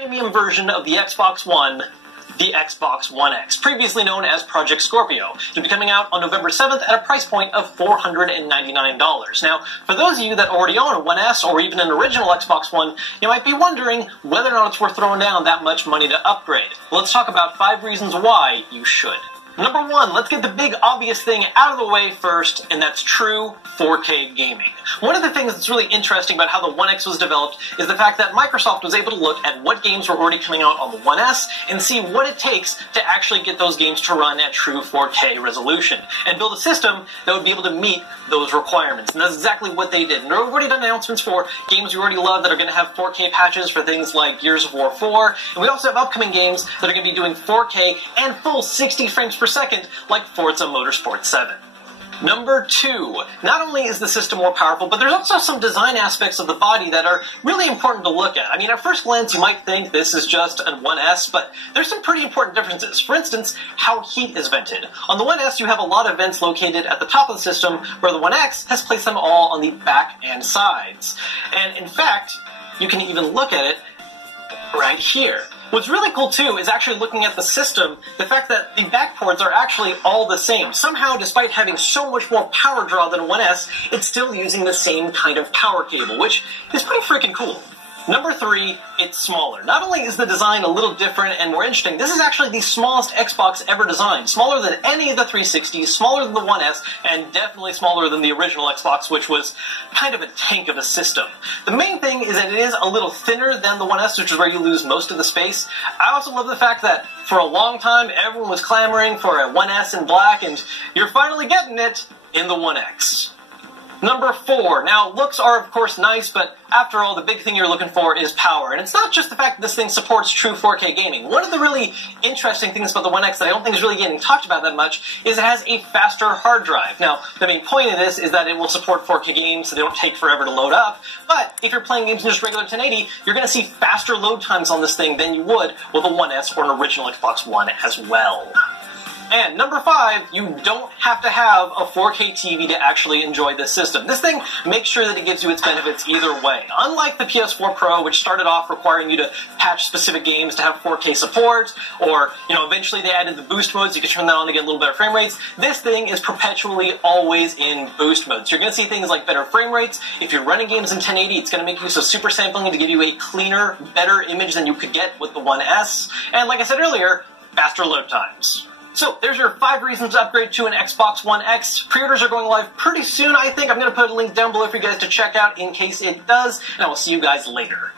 Premium version of the Xbox One, the Xbox One X, previously known as Project Scorpio, to be coming out on November 7th at a price point of $499. Now, for those of you that already own a One S or even an original Xbox One, you might be wondering whether or not it's worth throwing down that much money to upgrade. Let's talk about 5 reasons why you should. Number 1, let's get the big obvious thing out of the way first, and that's true 4K gaming. One of the things that's really interesting about how the One X was developed is the fact that Microsoft was able to look at what games were already coming out on the One S and see what it takes to actually get those games to run at true 4K resolution, and build a system that would be able to meet those requirements. And that's exactly what they did. And they've already done announcements for games we already love that are going to have 4K patches for things like Gears of War 4, and we also have upcoming games that are going to be doing 4K and full 60 frames per second, like Forza Motorsport 7. Number 2, not only is the system more powerful, but there's also some design aspects of the body that are really important to look at. I mean, at first glance, you might think this is just a One S, but there's some pretty important differences. For instance, how heat is vented. On the One S, you have a lot of vents located at the top of the system, where the One X has placed them all on the back and sides. And in fact, you can even look at it right here. What's really cool, too, is actually looking at the system, the fact that the back ports are actually all the same. Somehow, despite having so much more power draw than a One S, it's still using the same kind of power cable, which is pretty freaking cool. Number 3, it's smaller. Not only is the design a little different and more interesting, this is actually the smallest Xbox ever designed. Smaller than any of the 360s, smaller than the One S, and definitely smaller than the original Xbox, which was kind of a tank of a system. The main thing is that it is a little thinner than the One S, which is where you lose most of the space. I also love the fact that for a long time, everyone was clamoring for a One S in black, and you're finally getting it in the One X. Number 4. Now, looks are, of course, nice, but after all, the big thing you're looking for is power. And it's not just the fact that this thing supports true 4K gaming. One of the really interesting things about the One X that I don't think is really getting talked about that much is it has a faster hard drive. Now, the main point of this is that it will support 4K games, so they don't take forever to load up. But if you're playing games in just regular 1080, you're going to see faster load times on this thing than you would with a One S or an original Xbox One as well. And number 5, you don't have to have a 4K TV to actually enjoy this system. This thing makes sure that it gives you its benefits either way. Unlike the PS4 Pro, which started off requiring you to patch specific games to have 4K support, or, eventually they added the boost mode so you can turn that on to get a little better frame rates, this thing is perpetually always in boost mode. So you're going to see things like better frame rates. If you're running games in 1080, it's going to make use of super sampling to give you a cleaner, better image than you could get with the One S. And like I said earlier, faster load times. So, there's your 5 reasons to upgrade to an Xbox One X. Pre-orders are going live pretty soon, I think. I'm going to put a link down below for you guys to check out in case it does, and I will see you guys later.